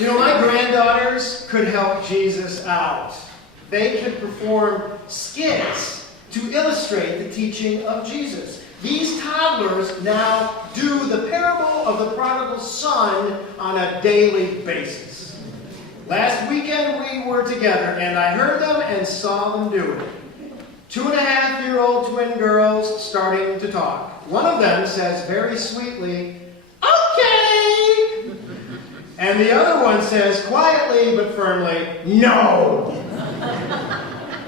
You know, my granddaughters could help Jesus out. They could perform skits to illustrate the teaching of Jesus. These toddlers now do the parable of the prodigal son on a daily basis. Last weekend we were together and I heard them and saw them do it. 2.5-year-old twin girls starting to talk. One of them says very sweetly, "Okay!" And the other one says quietly but firmly, "No!"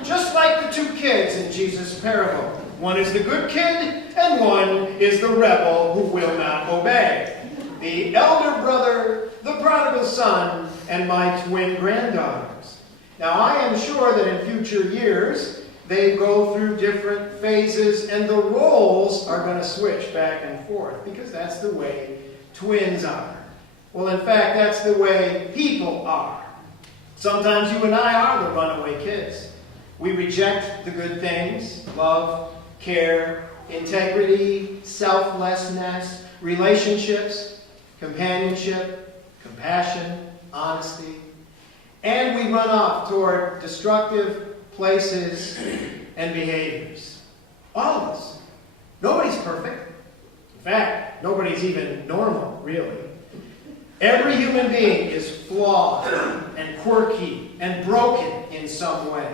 Just like the two kids in Jesus' parable. One is the good kid, and one is the rebel who will not obey. The elder brother, the prodigal son, and my twin granddaughters. Now, I am sure that in future years, they go through different phases, and the roles are going to switch back and forth, because that's the way twins are. Well, in fact, that's the way people are. Sometimes you and I are the runaway kids. We reject the good things, love, care, integrity, selflessness, relationships, companionship, compassion, honesty. And we run off toward destructive places and behaviors. All of us. Nobody's perfect. In fact, nobody's even normal, really. Every human being is flawed and quirky and broken in some way.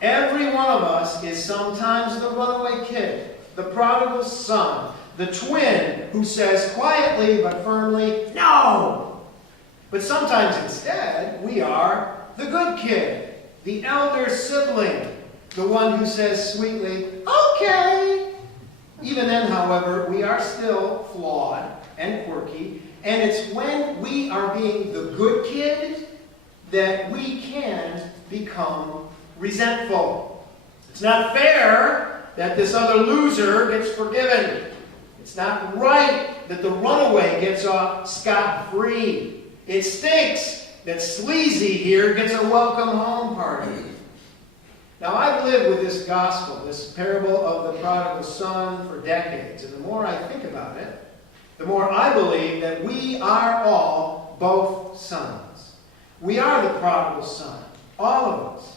Every one of us is sometimes the runaway kid, the prodigal son, the twin who says quietly but firmly, "No!" But sometimes instead, we are the good kid, the elder sibling, the one who says sweetly, "Okay!" Even then, however, we are still flawed and quirky, and it's when we are being the good kid that we can become resentful. It's not fair that this other loser gets forgiven. It's not right that the runaway gets off scot-free. It stinks that Sleazy here gets a welcome home party. Now, I've lived with this gospel, this parable of the prodigal son, for decades. And the more I think about it, the more I believe that we are all both sons. We are the prodigal son, all of us.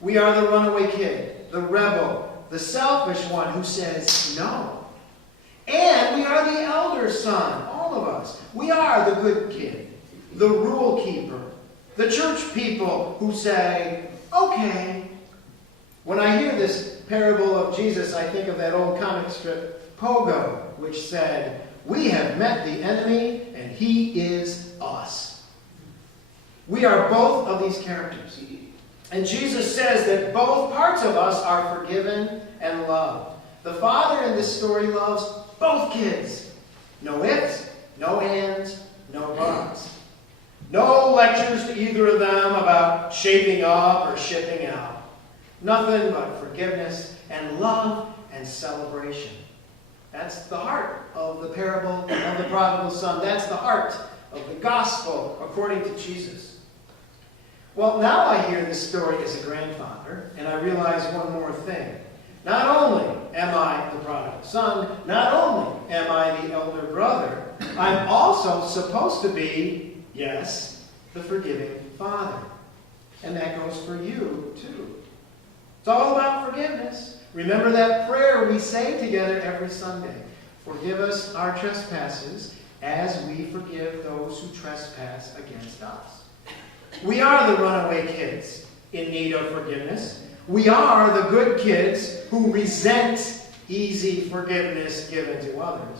We are the runaway kid, the rebel, the selfish one who says no. And we are the elder son, all of us. We are the good kid, the rule keeper, the church people who say, "Okay." When I hear this parable of Jesus, I think of that old comic strip, Pogo, which said, "We have met the enemy, and he is us." We are both of these characters. And Jesus says that both parts of us are forgiven and loved. The Father in this story loves both kids. No ifs, no ands, no buts. No lectures to either of them about shaping up or shipping out. Nothing but forgiveness and love and celebration. That's the heart of the parable of the prodigal son. That's the heart of the gospel according to Jesus. Well, now I hear this story as a grandfather, and I realize one more thing. Not only am I the prodigal son, not only am I the elder brother, I'm also supposed to be, yes, the forgiving father. And that goes for you, too. It's all about forgiveness. Remember that prayer we say together every Sunday. Forgive us our trespasses as we forgive those who trespass against us. We are the runaway kids in need of forgiveness. We are the good kids who resent easy forgiveness given to others.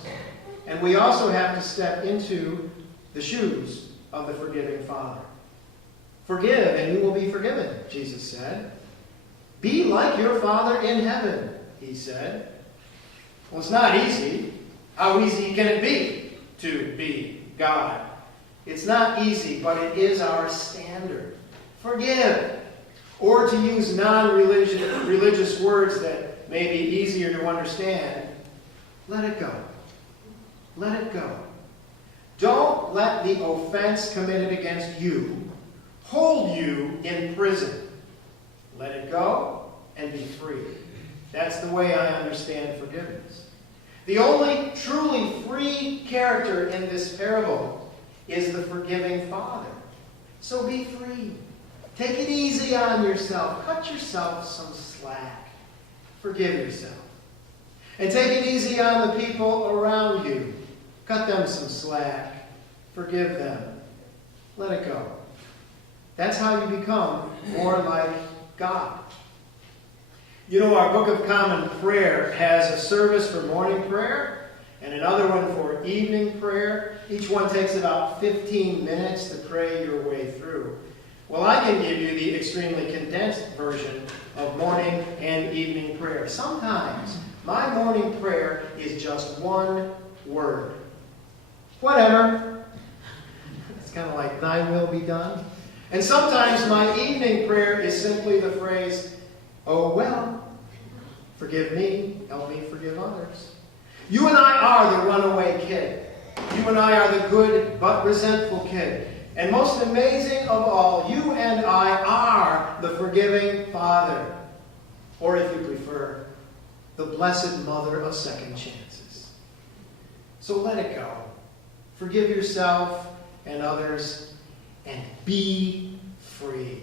And we also have to step into the shoes of the forgiving Father. Forgive and you will be forgiven, Jesus said. Be like your Father in heaven, he said. Well, it's not easy. How easy can it be to be God? It's not easy, but it is our standard. Forgive. Or to use non-religious words that may be easier to understand, let it go. Let it go. Don't let the offense committed against you hold you in prison. Let it go and be free. That's the way I understand forgiveness. The only truly free character in this parable is the forgiving Father. So be free. Take it easy on yourself. Cut yourself some slack. Forgive yourself. And take it easy on the people around you. Cut them some slack. Forgive them. Let it go. That's how you become more like God. You know, our Book of Common Prayer has a service for morning prayer and another one for evening prayer. Each one takes about 15 minutes to pray your way through. Well, I can give you the extremely condensed version of morning and evening prayer. Sometimes my morning prayer is just one word. Whatever. It's kind of like, thy will be done. And sometimes my evening prayer is simply the phrase, oh well. Forgive me, help me forgive others. You and I are the runaway kid. You and I are the good but resentful kid. And most amazing of all, you and I are the forgiving Father. Or if you prefer, the blessed mother of second chances. So let it go. Forgive yourself and others and be free.